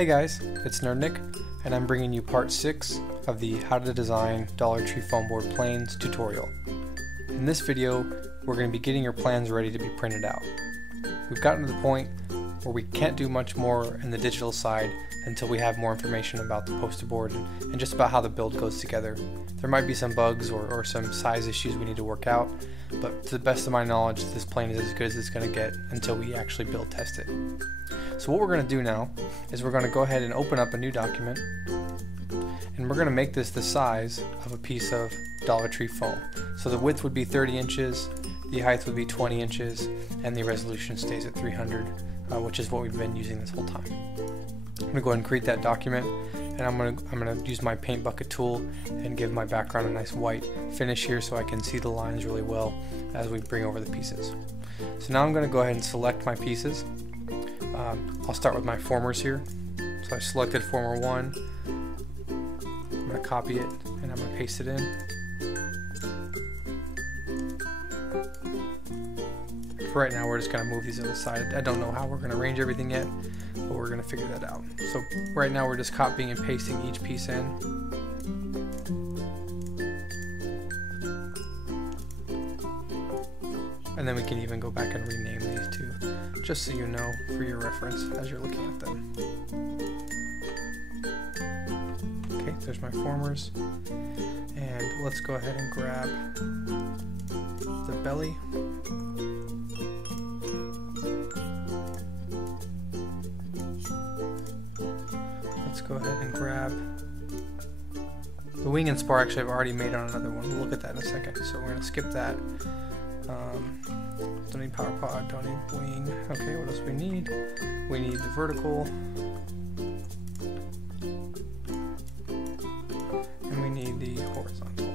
Hey guys, it's Nerd Nick, and I'm bringing you part 6 of the How to Design Dollar Tree Foam Board Planes tutorial. In this video, we're going to be getting your plans ready to be printed out. We've gotten to the point where we can't do much more in the digital side until we have more information about the poster board and just about how the build goes together. There might be some bugs or some size issues we need to work out, but to the best of my knowledge, this plane is as good as it's going to get until we actually build test it. So what we're going to do now is we're going to go ahead and open up a new document, and we're going to make this the size of a piece of Dollar Tree foam. So the width would be 30 inches, the height would be 20 inches, and the resolution stays at 300, which is what we've been using this whole time. I'm going to go ahead and create that document, and I'm going to use my paint bucket tool and give my background a nice white finish here so I can see the lines really well as we bring over the pieces. So now I'm going to go ahead and select my pieces. I'll start with my formers here. So I selected former 1. I'm going to copy it and I'm going to paste it in. For right now, we're just going to move these to the side. I don't know how we're going to arrange everything yet, but we're going to figure that out. So right now we're just copying and pasting each piece in. And then we can even go back and rename these two, just so you know for your reference as you're looking at them. Okay, there's my formers. And let's go ahead and grab the belly. Let's go ahead and grab the wing and spar. Actually, I've already made on another one. We'll look at that in a second. So we're going to skip that. Don't need power pod, don't need wing. Okay, what else we need? We need the vertical. And we need the horizontal.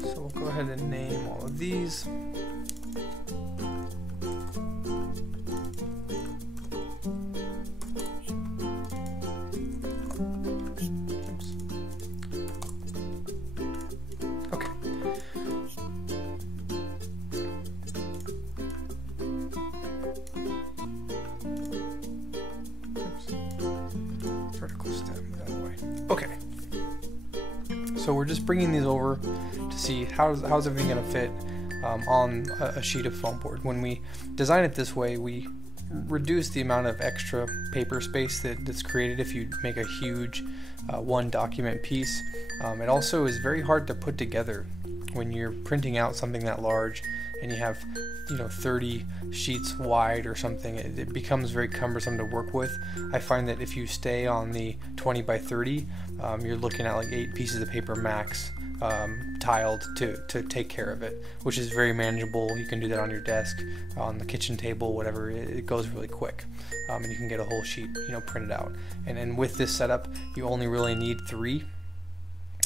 So we'll go ahead and name all of these. Okay, so we're just bringing these over to see how's everything going to fit on a sheet of foam board. When we design it this way, we reduce the amount of extra paper space that's created if you make a huge one document piece. It also is very hard to put together when you're printing out something that large and you have 30 sheets wide or something. It becomes very cumbersome to work with. I find that if you stay on the 20 by 30, you're looking at like 8 pieces of paper max tiled to take care of it, which is very manageable. You can do that on your desk, on the kitchen table, whatever. It goes really quick, and you can get a whole sheet printed out. And with this setup, you only really need 3.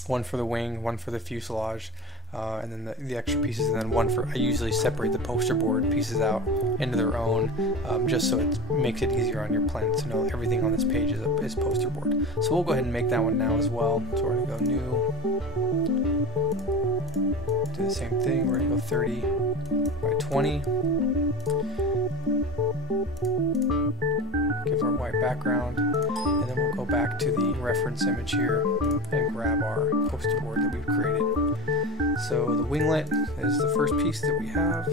One for the wing, one for the fuselage, and then the extra pieces, and then one for, I usually separate the poster board pieces out into their own, just so it makes it easier on your plans to know everything on this page is poster board. So we'll go ahead and make that one now as well. So we're going to go new, do the same thing, we're going to go 30 by 20, give our white background, and then we'll go back to the reference image here and grab our poster board that we've created. So the winglet is the first piece that we have,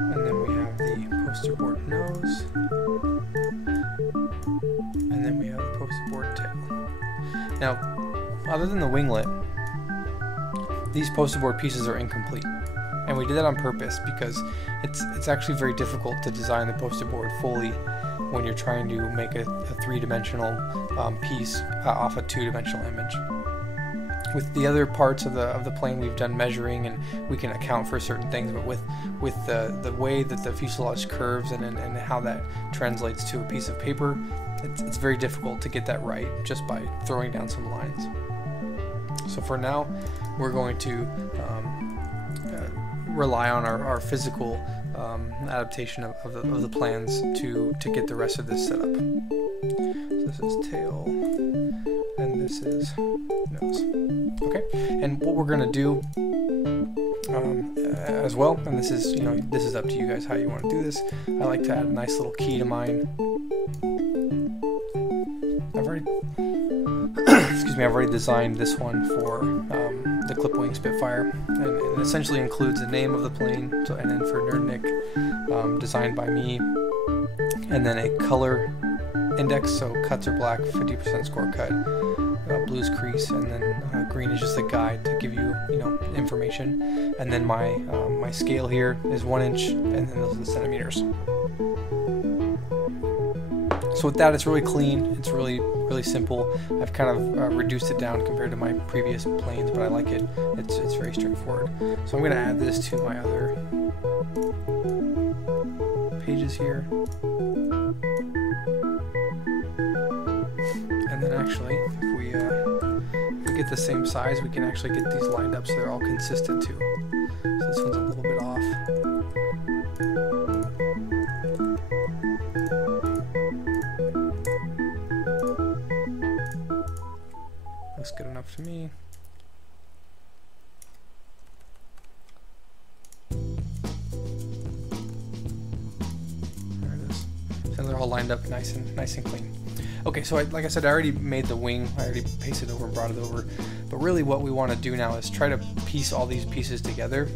and then we have the poster board nose, and then we have the poster board tail. Now, other than the winglet, these poster board pieces are incomplete. And we did that on purpose because it's actually very difficult to design the poster board fully when you're trying to make a 3-dimensional piece off a 2-dimensional image. With the other parts of the plane, we've done measuring and we can account for certain things, but with the way that the fuselage curves and how that translates to a piece of paper, it's very difficult to get that right just by throwing down some lines. So for now, we're going to rely on our physical adaptation of the plans to get the rest of this set up. So this is tail, and this is nose. Okay, and what we're going to do as well, and this is, you know, this is up to you guys how you want to do this. I like to add a nice little key to mine. I've already excuse me, I've already designed this one for the Clipwing Spitfire, and it essentially includes the name of the plane, so, and then for Nerdnick, designed by me, and then a color index, so cuts are black, 50% score cut, blue's crease, and then green is just a guide to give you, you know, information. And then my my scale here is 1 inch, and then those are the centimeters. So with that, it's really clean. It's really simple. I've kind of reduced it down compared to my previous planes, but I like it. It's very straightforward. So I'm going to add this to my other pages here. And then actually, if we get the same size, we can actually get these lined up so they're all consistent too. So this one's a little bit off. Looks good enough to me. There it is. So they're all lined up nice and clean. Okay, so like I said, I already made the wing. I already pasted it over and brought it over. But really what we want to do now is try to piece all these pieces together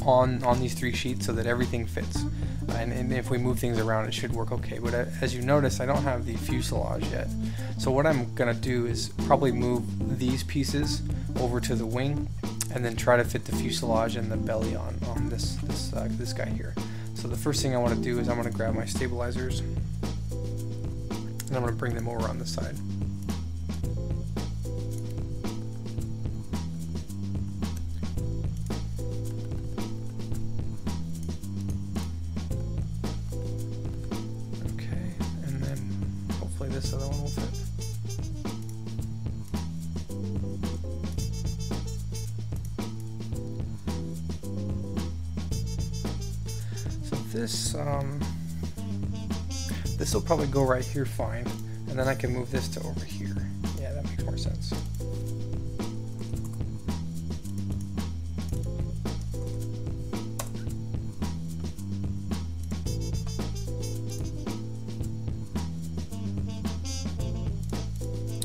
on these 3 sheets so that everything fits. And if we move things around, it should work okay. But as you notice, I don't have the fuselage yet. So what I'm going to do is probably move these pieces over to the wing and then try to fit the fuselage and the belly on this guy here. So the first thing I want to do is I'm going to grab my stabilizers, and I'm going to bring them over on this side. Okay, and then hopefully this other one will fit. So this will probably go right here fine, and then I can move this to over here. Yeah, that makes more sense.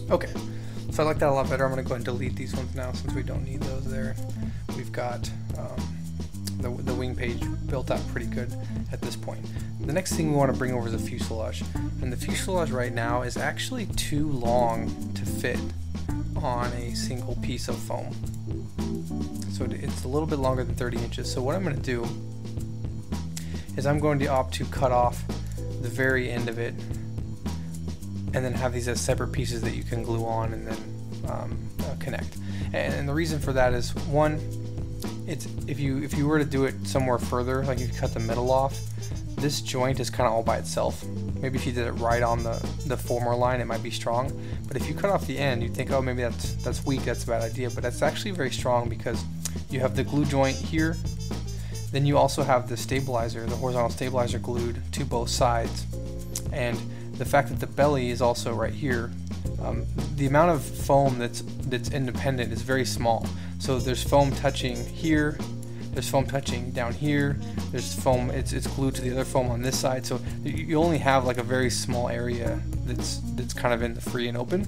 Okay, so I like that a lot better. I'm going to go ahead and delete these ones now since we don't need those there. We've got the wing page built out pretty good at this point. The next thing we want to bring over is the fuselage, and the fuselage right now is actually too long to fit on a single piece of foam. So it's a little bit longer than 30 inches. So what I'm going to do is I'm going to opt to cut off the very end of it and then have these as separate pieces that you can glue on and then connect. And the reason for that is, one, it's if you were to do it somewhere further, like if you cut the middle off, this joint is kind of all by itself. Maybe if you did it right on the former line, it might be strong. But if you cut off the end, you'd think, oh, maybe that's weak, that's a bad idea. But that's actually very strong because you have the glue joint here. Then you also have the stabilizer, the horizontal stabilizer glued to both sides. And the fact that the belly is also right here, the amount of foam that's independent is very small. So there's foam touching here, there's foam touching down here, there's foam, it's glued to the other foam on this side, so you only have like a very small area that's kind of in the free and open.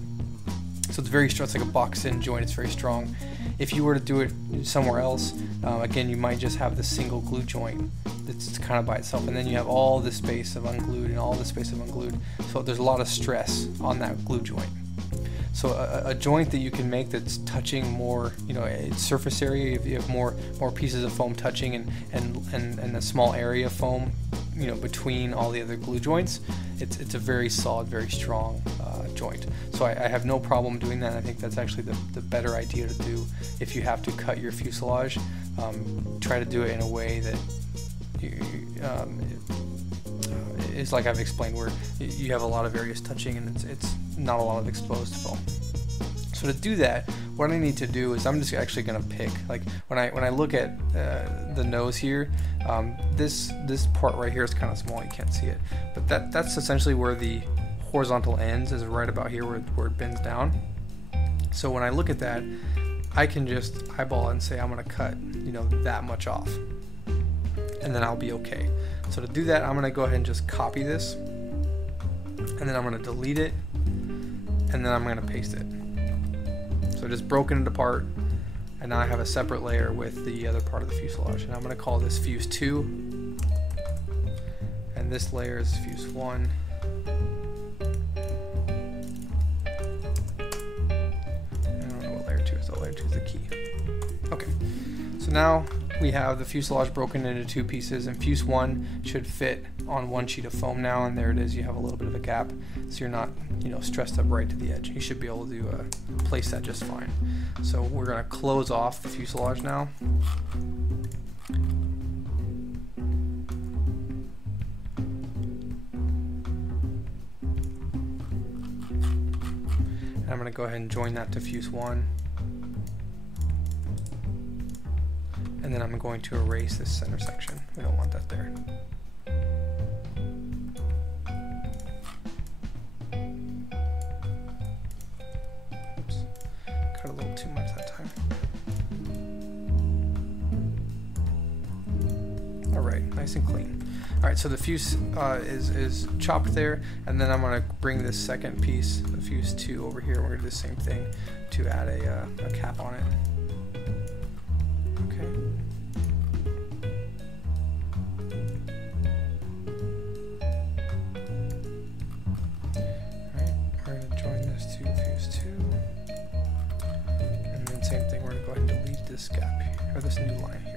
So it's very strong, it's like a box-in joint, it's very strong. If you were to do it somewhere else, again, you might just have the single glue joint that's kind of by itself, and then you have all this space of unglued and all this space of unglued. So there's a lot of stress on that glue joint. So a joint that you can make that's touching more, you know, its surface area, if you have more pieces of foam touching and a small area of foam, you know, between all the other glue joints, it's a very solid, very strong joint. So I have no problem doing that. I think that's actually the better idea to do if you have to cut your fuselage. Try to do it in a way that it's like I've explained, where you have a lot of areas touching and it's not a lot of exposed foam. So to do that, what I need to do is I'm just actually going to pick, like when I look at the nose here, this part right here is kind of small, you can't see it, but that's essentially where the horizontal ends, is right about here where it bends down. So when I look at that, I can just eyeball it and say I'm going to cut, you know, that much off, and then I'll be okay. So to do that, I'm going to go ahead and just copy this, and then I'm going to delete it, and then I'm going to paste it. So just broken it apart, and now I have a separate layer with the other part of the fuselage, and I'm going to call this fuse 2, and this layer is fuse 1. So layer 2 is the key. Okay, so now we have the fuselage broken into 2 pieces, and fuse 1 should fit on 1 sheet of foam now, and there it is. You have a little bit of a gap, so you're not, you know, stressed up right to the edge. You should be able to place that just fine. So we're going to close off the fuselage now. And I'm going to go ahead and join that to fuse 1. And then I'm going to erase this center section. We don't want that there. Oops, cut a little too much that time. All right, nice and clean. All right, so the fuse is chopped there, and then I'm going to bring this second piece, the fuse 2, over here. We're going to do the same thing to add a cap on it. Okay. Alright, we're going to join this to fuse 2. And then same thing, we're going to go ahead and delete this gap here, or this new line here.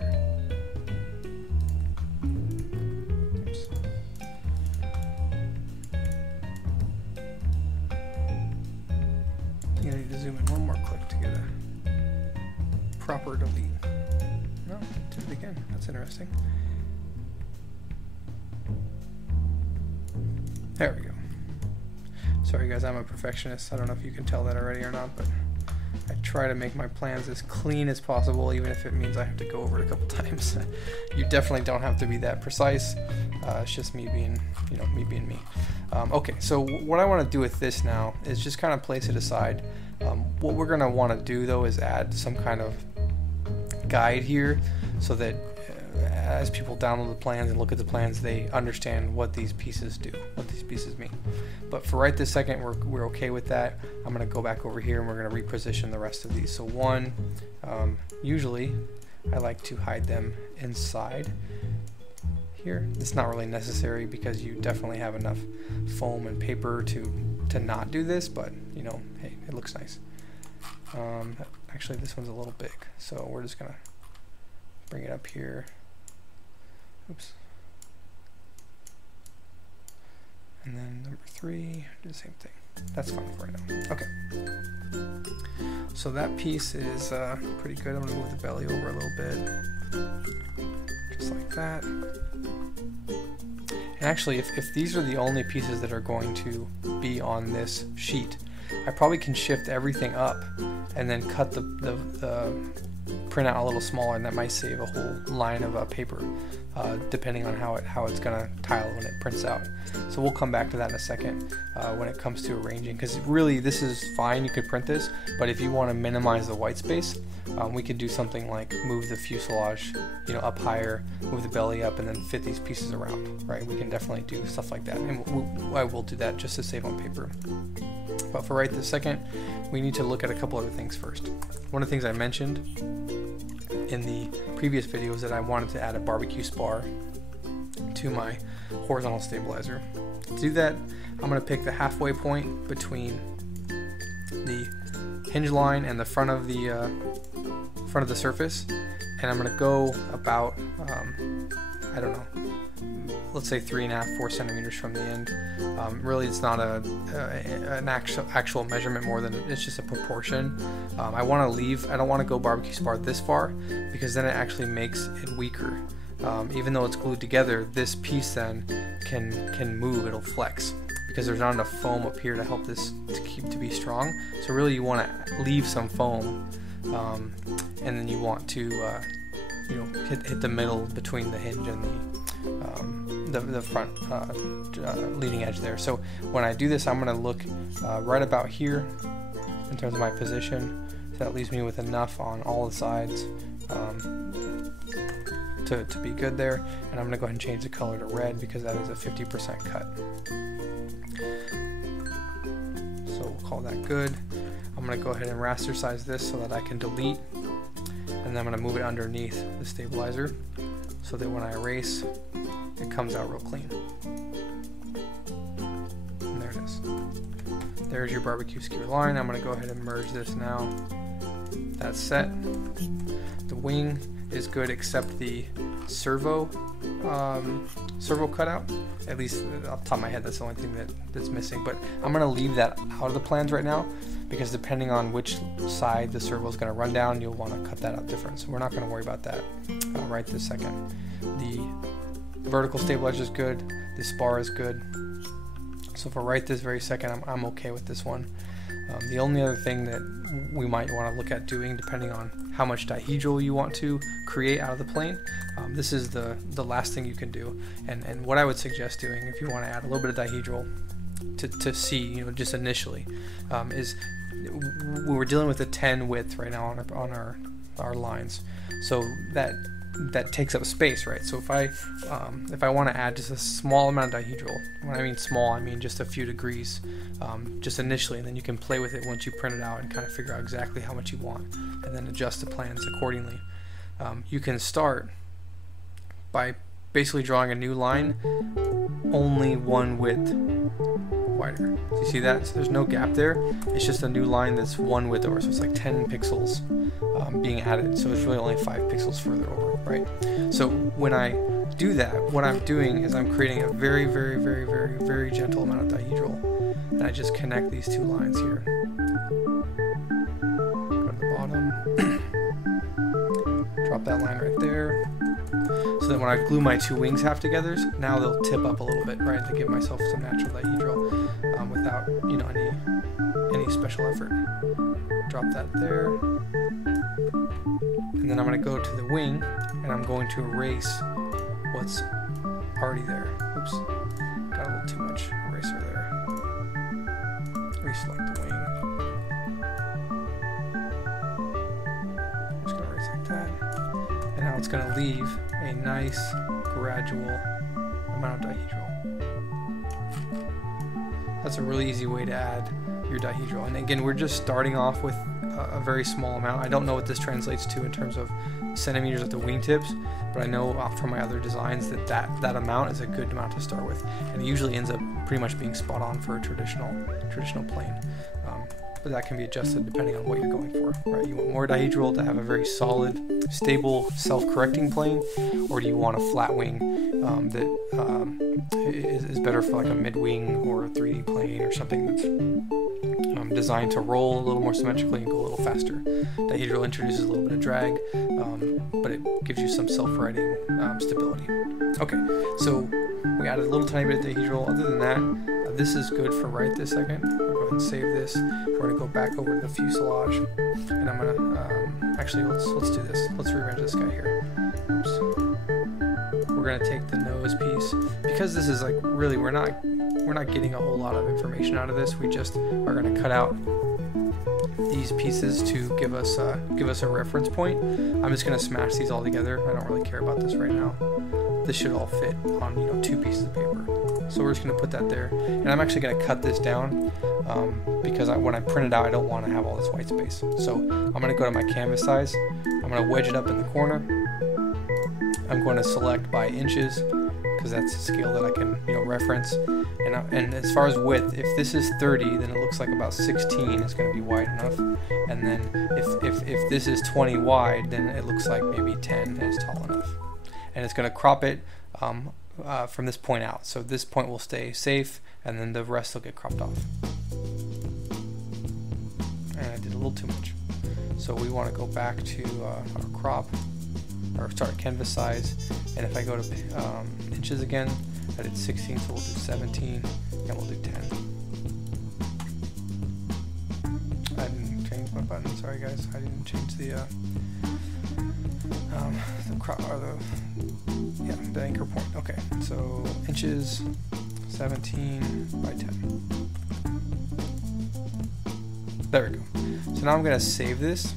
Oops. I think I need to zoom in one more click to get a proper delete. No, did it again. That's interesting. There we go. Sorry guys, I'm a perfectionist. I don't know if you can tell that already or not, but I try to make my plans as clean as possible, even if it means I have to go over it a couple times. You definitely don't have to be that precise. It's just me being, you know, me being me. Okay, so what I want to do with this now is just kind of place it aside. What we're going to want to do though is add some kind of guide here, so that as people download the plans and look at the plans, they understand what these pieces do, what these pieces mean. But for right this second, we're okay with that. I'm going to go back over here and we're going to reposition the rest of these. So one, usually I like to hide them inside here. It's not really necessary because you definitely have enough foam and paper to not do this, but you know, hey, it looks nice. Actually, this one's a little big, so we're just gonna bring it up here. Oops. And then number 3, do the same thing. That's fine for right now. Okay. So that piece is pretty good. I'm gonna move the belly over a little bit, just like that. And actually, if these are the only pieces that are going to be on this sheet, I probably can shift everything up and then cut the printout a little smaller, and that might save a whole line of paper, depending on how it's gonna tile when it prints out. So we'll come back to that in a second when it comes to arranging, because really this is fine, you could print this, but if you want to minimize the white space, we could do something like move the fuselage, you know, up higher, move the belly up, and then fit these pieces around, right? We can definitely do stuff like that, and I will do that just to save on paper. But for right this second, we need to look at a couple other things first. One of the things I mentioned in the previous video is that I wanted to add a barbecue spar to my horizontal stabilizer. To do that, I'm going to pick the halfway point between the hinge line and the front of the surface, and I'm going to go about I don't know, let's say 3.5, 4 centimeters from the end. Really, it's not an actual measurement more than it's just a proportion. I don't want to go barbecue spar this far, because then it actually makes it weaker. Even though it's glued together, this piece then can move, it'll flex, because there's not enough foam up here to help this to be strong. So really you want to leave some foam, and then you want to you know, hit the middle between the hinge and the front leading edge there. So when I do this, I'm going to look right about here in terms of my position, So that leaves me with enough on all the sides to be good there. And I'm going to go ahead and change the color to red because that is a 50% cut. So we'll call that good. I'm going to go ahead and raster size this so that I can delete, and then I'm going to move it underneath the stabilizer so that when I erase, it comes out real clean. And there it is. There's your barbecue skewer line. I'm going to go ahead and merge this now. That's set. The wing is good except the servo cutout. At least off the top of my head, that's the only thing that's missing. But I'm going to leave that out of the plans right now because depending on which side the servo is going to run down, you'll want to cut that out different. So we're not going to worry about that right this second. The vertical stabilizer is good. The spar is good. So for right this very second, I'm okay with this one. The only other thing that we might want to look at doing, depending on how much dihedral you want to create out of the plane, this is the last thing you can do. And what I would suggest doing, if you want to add a little bit of dihedral to see, you know, just initially, is we're dealing with a 10 width right now on our lines, so that takes up space, right? So if I want to add just a small amount of dihedral, when I mean small, I mean just a few degrees, just initially, and then you can play with it once you print it out and kind of figure out exactly how much you want, and then adjust the plans accordingly. You can start by basically drawing a new line, only one width wider. So you see that? So there's no gap there. It's just a new line that's one width over. So it's like 10 pixels being added. So it's really only 5 pixels further over, right? So when I do that, what I'm doing is I'm creating a very, very, very, very, very gentle amount of dihedral. And I just connect these two lines here. Go to the bottom. Drop that line right there. So that when I glue my two wings half together, now they'll tip up a little bit, right, to give myself some natural dihedral without, you know, any special effort. Drop that there, and then I'm going to go to the wing, and I'm going to erase what's already there. Oops, got a little too much eraser there. Reselect the wing. I'm just going to erase like that, and now it's going to leave a nice gradual amount of dihedral. That's a really easy way to add your dihedral. And again, we're just starting off with a very small amount. I don't know what this translates to in terms of centimeters at the wingtips, but I know from my other designs that amount is a good amount to start with, and it usually ends up pretty much being spot on for a traditional plane. But that can be adjusted depending on what you're going for, right? You want more dihedral to have a very solid, stable, self-correcting plane, or do you want a flat wing that is better for like a mid-wing or a 3D plane or something that's designed to roll a little more symmetrically and go a little faster? Dihedral introduces a little bit of drag, but it gives you some self-righting stability. Okay, so we added a little tiny bit of dihedral. Other than that, this is good for right this second. I'll go ahead and save this. We're going to go back over to the fuselage, and I'm going to actually let's do this. Let's rearrange this guy here. Oops. We're going to take the nose piece, because this is like really we're not getting a whole lot of information out of this. We just are going to cut out these pieces to give us a reference point. I'm just going to smash these all together. I don't really care about this right now. This should all fit on, you know, 2 pieces of paper. So we're just going to put that there, and I'm actually going to cut this down because when I print it out, I don't want to have all this white space. So I'm going to go to my canvas size. I'm going to wedge it up in the corner. I'm going to select by inches because that's a scale that I can, you know, reference. And as far as width, if this is 30, then it looks like about 16 is going to be wide enough. And then if this is 20 wide, then it looks like maybe 10 is tall enough. And it's going to crop it from this point out. So this point will stay safe, and then the rest will get cropped off. And I did a little too much. So we want to go back to our crop, or start canvas size. And if I go to inches again, I did 16, so we'll do 17, and we'll do 10. I didn't change my button, sorry guys. I didn't change the crop, or the anchor point. Okay, so inches, 17 by 10. There we go. So now I'm going to save this.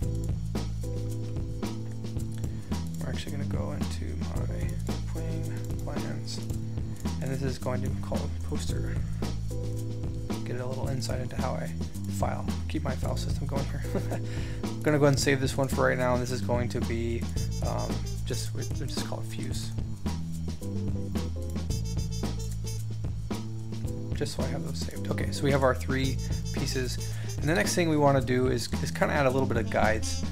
We're actually going to go into my plans, and this is going to be called poster. Get a little insight into how I keep my file system going here. I'm going to go ahead and save this one for right now, and this is going to be just call it fuse. Just so I have those saved. Okay, so we have our 3 pieces, and the next thing we want to do is kind of add a little bit of guides.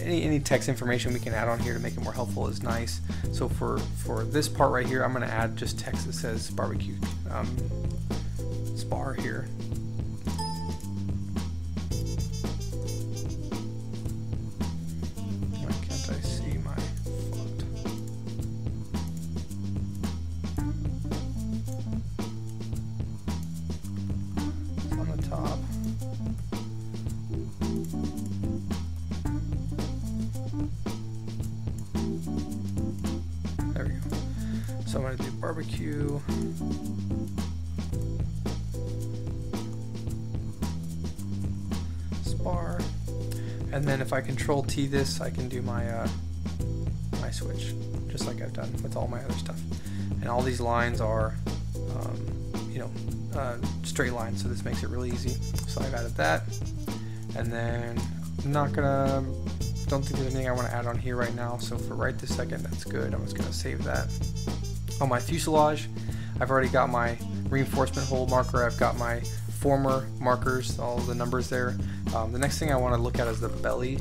Any text information we can add on here to make it more helpful is nice. So for this part right here, I'm going to add just text that says barbecue spar here. Why can't I see my font? It's on the top. There we go. So I'm going to do barbecue. Spar. And then if I Control T this, I can do my my switch, just like I've done with all my other stuff. And all these lines are, straight lines, so this makes it really easy. So I've added that, and then I'm don't think there's anything I want to add on here right now. So for right this second, that's good. I'm just going to save that. On my fuselage, I've already got my reinforcement hole marker. I've got my former markers, all the numbers there. The next thing I want to look at is the belly.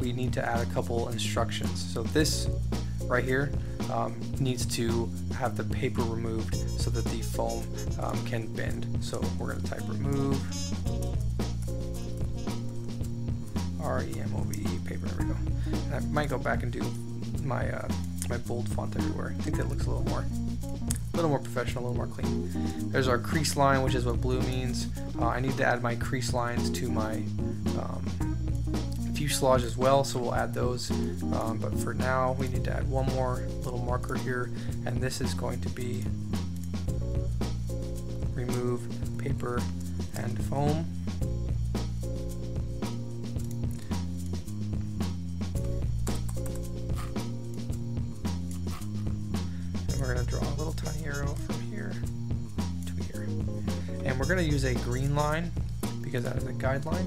We need to add a couple instructions. So this right here needs to have the paper removed so that the foam can bend. So we're going to type remove REMOVE paper. There we go. And I might go back and do my my bold font everywhere. I think that looks a little more professional, a little more clean. There's our crease line, which is what blue means. I need to add my crease lines to my fuselage as well, so we'll add those. But for now, we need to add one more little marker here, and this is going to be remove paper and foam. We're going to draw a little tiny arrow from here to here. And we're going to use a green line because that is a guideline.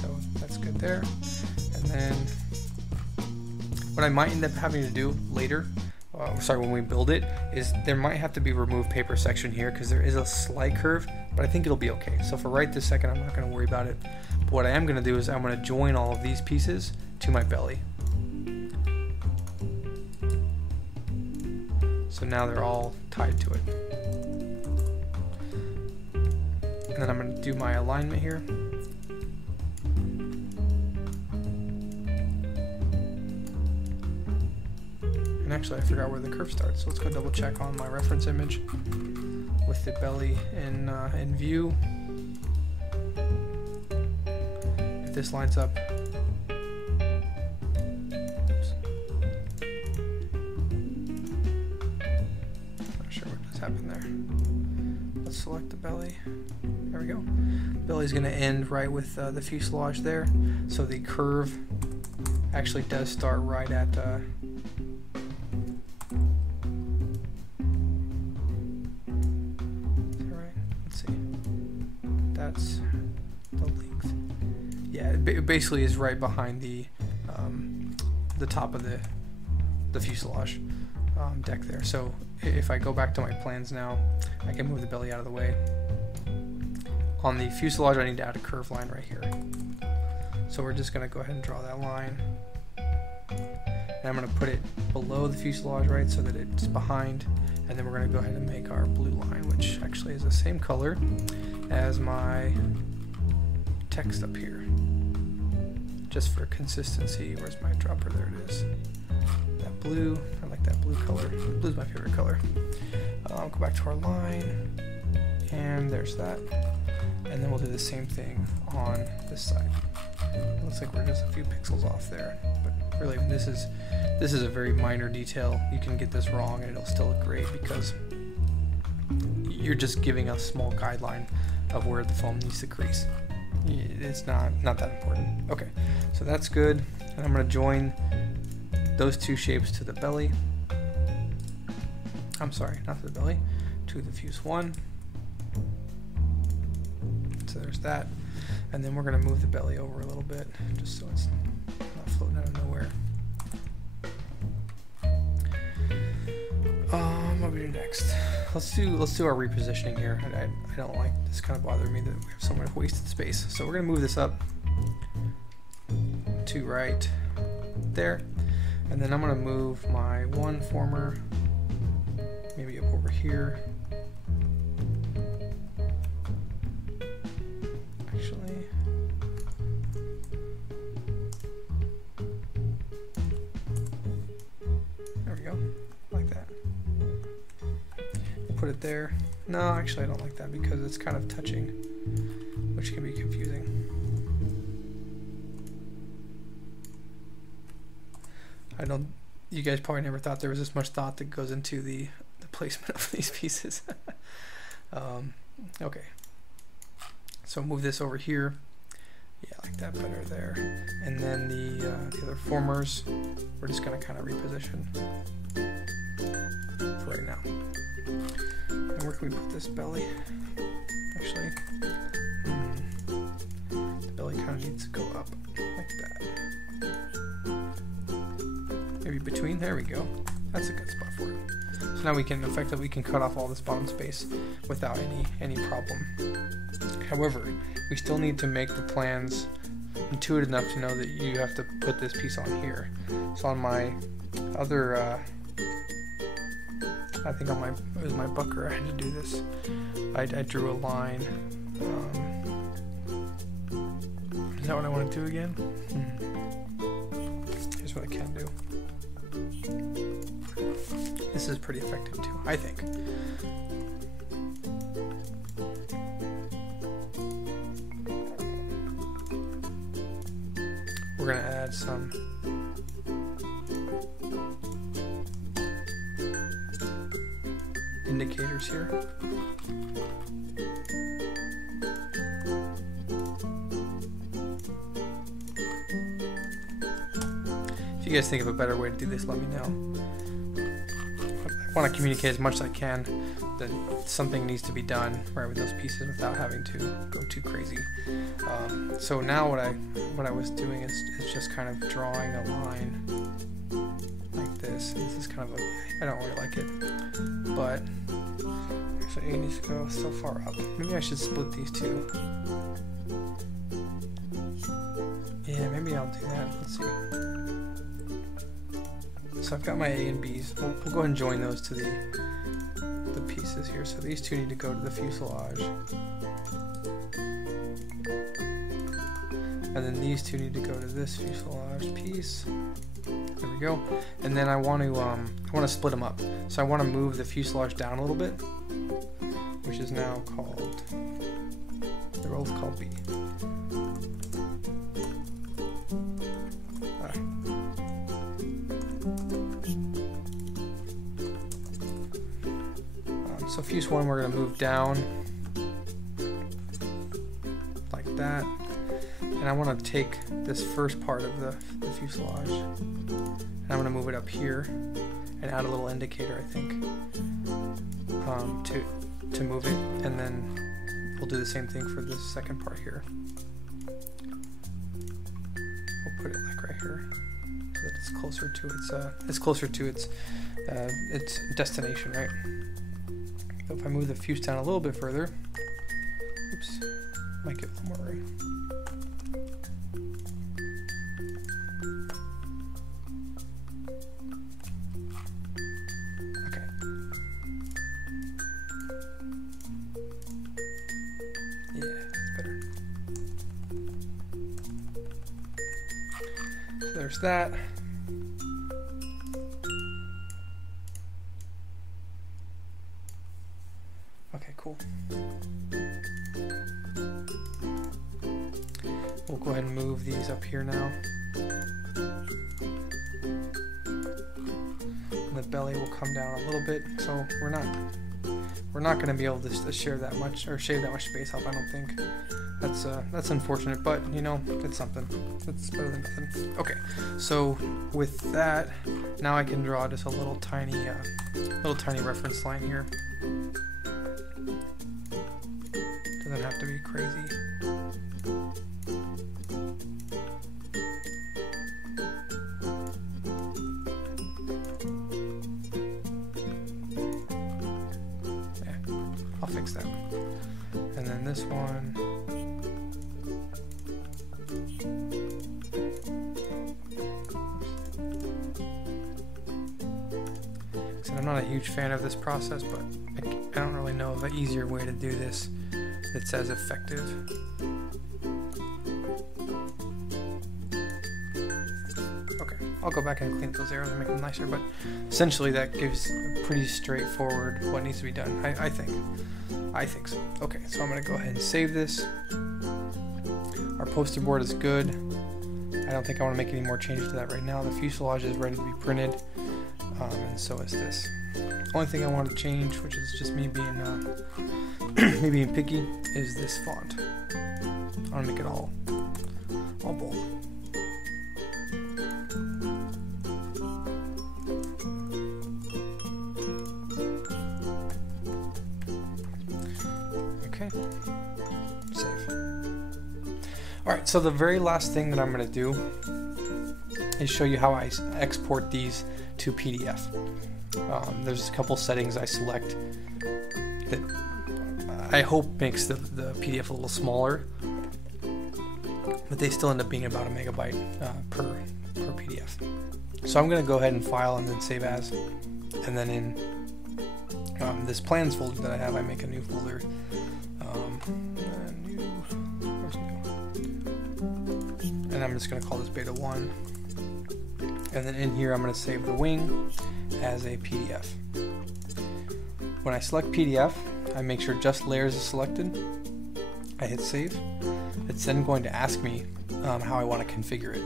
So that's good there. And then what I might end up having to do later, when we build it, is there might have to be remove paper section here because there is a slight curve, but I think it'll be okay. So for right this second, I'm not going to worry about it. But what I am going to do is I'm going to join all of these pieces to my belly. So now they're all tied to it. And then I'm going to do my alignment here. And actually I forgot where the curve starts, so let's go double check on my reference image with the belly in view. If this lines up. Happen there. Let's select the belly. There we go. Belly's going to end right with the fuselage there. So the curve actually does start right at all right. Let's see. That's the length. Yeah, it basically is right behind the top of the fuselage deck there. So if I go back to my plans now, I can move the belly out of the way. On the fuselage, I need to add a curve line right here. So we're just going to go ahead and draw that line. And I'm going to put it below the fuselage, right, so that it's behind. And then we're going to go ahead and make our blue line, which actually is the same color as my text up here. Just for consistency, where's my dropper? There it is. That blue, I like that blue color. Blue's my favorite color. Go back to our line, and there's that. And then we'll do the same thing on this side. It looks like we're just a few pixels off there, but really this is a very minor detail. You can get this wrong and it'll still look great because you're just giving a small guideline of where the foam needs to crease. It's not that important. Okay, so that's good. And I'm going to join those two shapes to the belly. I'm sorry, not to the belly, to the fuse 1. So there's that. And then we're going to move the belly over a little bit, just so it's not floating out of nowhere. What do we do next? Let's do our repositioning here. I don't like this, kind of bothering me that we have so much wasted space. So we're going to move this up to right there, and then I'm going to move my one former maybe up over here. Actually, there we go, like that. Put it there. No, actually I don't like that because it's kind of touching, which can be confusing. You guys probably never thought there was this much thought that goes into the placement of these pieces. Okay, so move this over here. Yeah, I like that better there. And then the other formers, we're just going to kind of reposition for right now. And where can we put this belly? Actually, the belly kind of needs to go up like that. Maybe between. There we go. That's a good spot for it. So now we can effectively cut off all this bottom space without any problem. However, we still need to make the plans intuitive enough to know that you have to put this piece on here. So on my other, I think on it was my bucker, I had to do this. I drew a line. Is that what I want to do again? Here's what I can do. This is pretty effective too, I think. We're going to add some indicators here. If you guys think of a better way to do this, let me know. I want to communicate as much as I can that something needs to be done right with those pieces without having to go too crazy. So now what I was doing is just kind of drawing a line like this. And this is kind of I don't really like it, but actually it needs to go so far up. Maybe I should split these two. Yeah, maybe I'll do that. Let's see. So I've got my A and B's. We'll go ahead and join those to the pieces here. So these two need to go to the fuselage. And then these two need to go to this fuselage piece. There we go. And then I want to split them up. So I want to move the fuselage down a little bit, which is now called, they're both called B. So fuse 1 we're going to move down like that, and I want to take this first part of the fuselage and I'm going to move it up here and add a little indicator, I think, to move it, and then we'll do the same thing for this second part here. We'll put it like right here so that it's closer to its destination, right? So if I move the fuse down a little bit further, oops, might get a little more room. Okay. Yeah, that's better. So there's that. Okay, cool. We'll go ahead and move these up here now. And the belly will come down a little bit, so we're we're not going to be able to share that much or shave that much space off, I don't think. That's unfortunate, but you know, it's something. It's better than nothing. Okay, so with that, now I can draw just a little tiny reference line here. Doesn't have to be crazy. I'll fix that. And then this one. So I'm not a huge fan of this process, but I don't really know of an easier way to do this that's as effective. Okay, I'll go back and clean those arrows and make them nicer, but essentially that gives pretty straightforward what needs to be done, I think. I think so. Okay, so I'm going to go ahead and save this. Our poster board is good. I don't think I want to make any more changes to that right now. The fuselage is ready to be printed, and so is this. Only thing I want to change, which is just me being me being picky, is this font. I want to make it all bold. Okay, save. Alright, so the very last thing that I'm going to do is show you how I export these to PDF. There's a couple settings I select that I hope makes the PDF a little smaller, but they still end up being about a megabyte per PDF. So I'm going to go ahead and file and then save as, and then in this plans folder that I have, I make a new folder. And I'm just going to call this beta 1, and then in here I'm going to save the wing as a PDF. When I select PDF, I make sure just layers is selected. I hit save. It's then going to ask me how I want to configure it.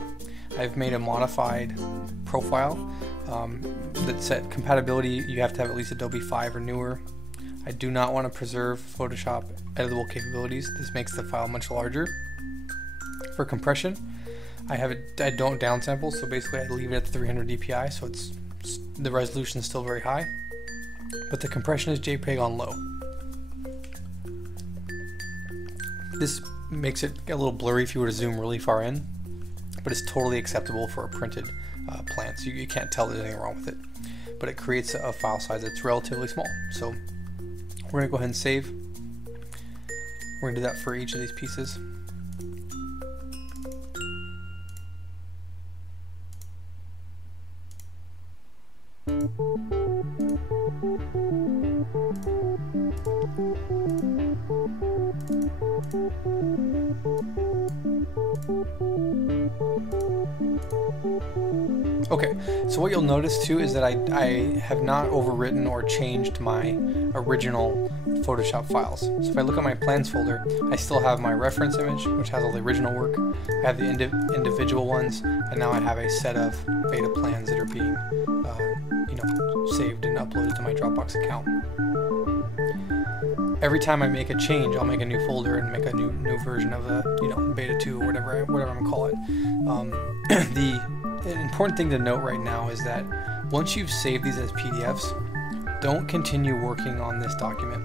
I've made a modified profile that set compatibility. You have to have at least Adobe 5 or newer. I do not want to preserve Photoshop editable capabilities. This makes the file much larger. For compression, I don't downsample, so basically I leave it at 300 dpi, so the resolution is still very high, but the compression is JPEG on low. This makes it a little blurry if you were to zoom really far in, but it's totally acceptable for a printed plan, so you can't tell there's anything wrong with it. But it creates a file size that's relatively small. So we're going to go ahead and save. We're going to do that for each of these pieces. Okay, so what you'll notice too is that I have not overwritten or changed my original Photoshop files. So if I look at my plans folder, I still have my reference image, which has all the original work. I have the individual ones, and now I have a set of beta plans that are being saved and uploaded to my Dropbox account. Every time I make a change, I'll make a new folder and make a new version of a beta 2 or whatever I'm gonna call it. The important thing to note right now is that once you've saved these as PDFs, don't continue working on this document,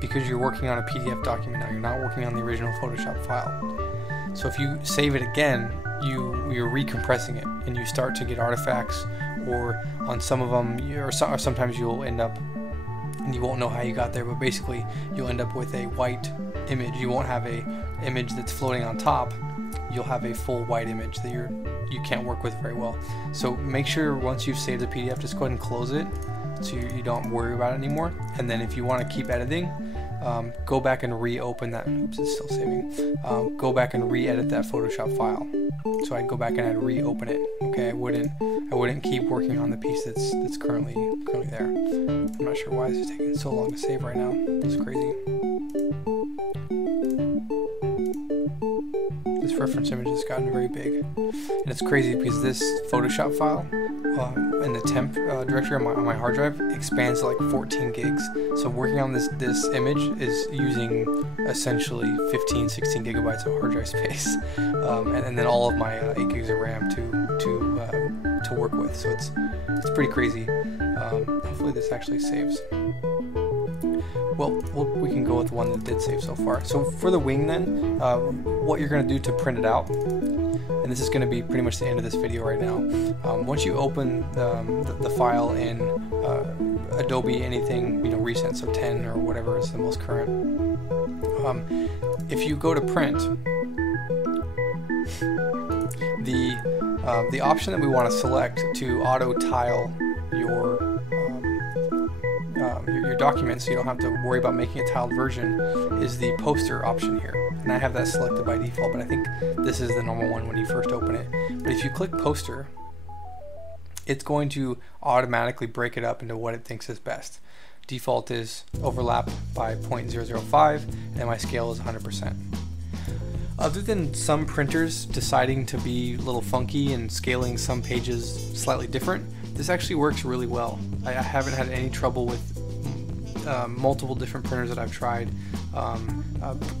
because you're working on a PDF document now. You're not working on the original Photoshop file. So if you save it again, you're recompressing it, and you start to get artifacts, or on some of them, or sometimes you'll end up, and you won't know how you got there, but basically you'll end up with a white image. You won't have a image that's floating on top. You'll have a full white image that you can't work with very well. So make sure once you've saved the PDF, just go ahead and close it so you don't worry about it anymore. And then if you want to keep editing, go back and reopen that. Oops, it's still saving. Go back and re-edit that Photoshop file. So I'd go back and I'd reopen it. Okay, I wouldn't keep working on the piece that's currently there. I'm not sure why this is taking so long to save right now. It's crazy. This reference image has gotten very big, and it's crazy because this Photoshop file in the temp directory on my hard drive expands to like 14 gigs. So working on this image is using essentially 15-16 gigabytes of hard drive space, and then all of my 8 gigs of RAM to work with. So it's pretty crazy. Hopefully this actually saves. Well, we can go with one that did save so far. So for the wing then, what you're going to do to print it out, and this is going to be pretty much the end of this video right now. Once you open the file in Adobe anything recent, so 10 or whatever is the most current, if you go to print, the option that we want to select to auto tile your document, so you don't have to worry about making a tiled version, is the poster option here. And I have that selected by default, but I think this is the normal one when you first open it. But if you click poster, it's going to automatically break it up into what it thinks is best. Default is overlap by 0.005, and my scale is 100%. Other than some printers deciding to be a little funky and scaling some pages slightly different, this actually works really well. I haven't had any trouble with multiple different printers that I've tried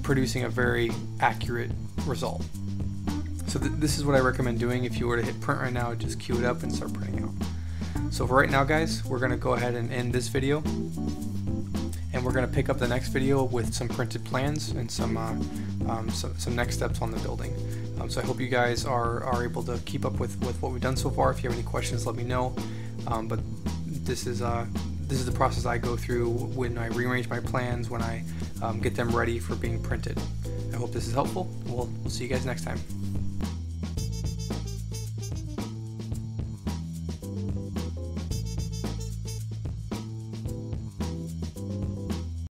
producing a very accurate result. So this is what I recommend doing. If you were to hit print right now, just queue it up and start printing out. So for right now, guys, we're going to go ahead and end this video, and we're going to pick up the next video with some printed plans and some next steps on the building. So I hope you guys are able to keep up with what we've done so far. If you have any questions, let me know. But this is the process I go through when I rearrange my plans, when I get them ready for being printed. I hope this is helpful. We'll see you guys next time.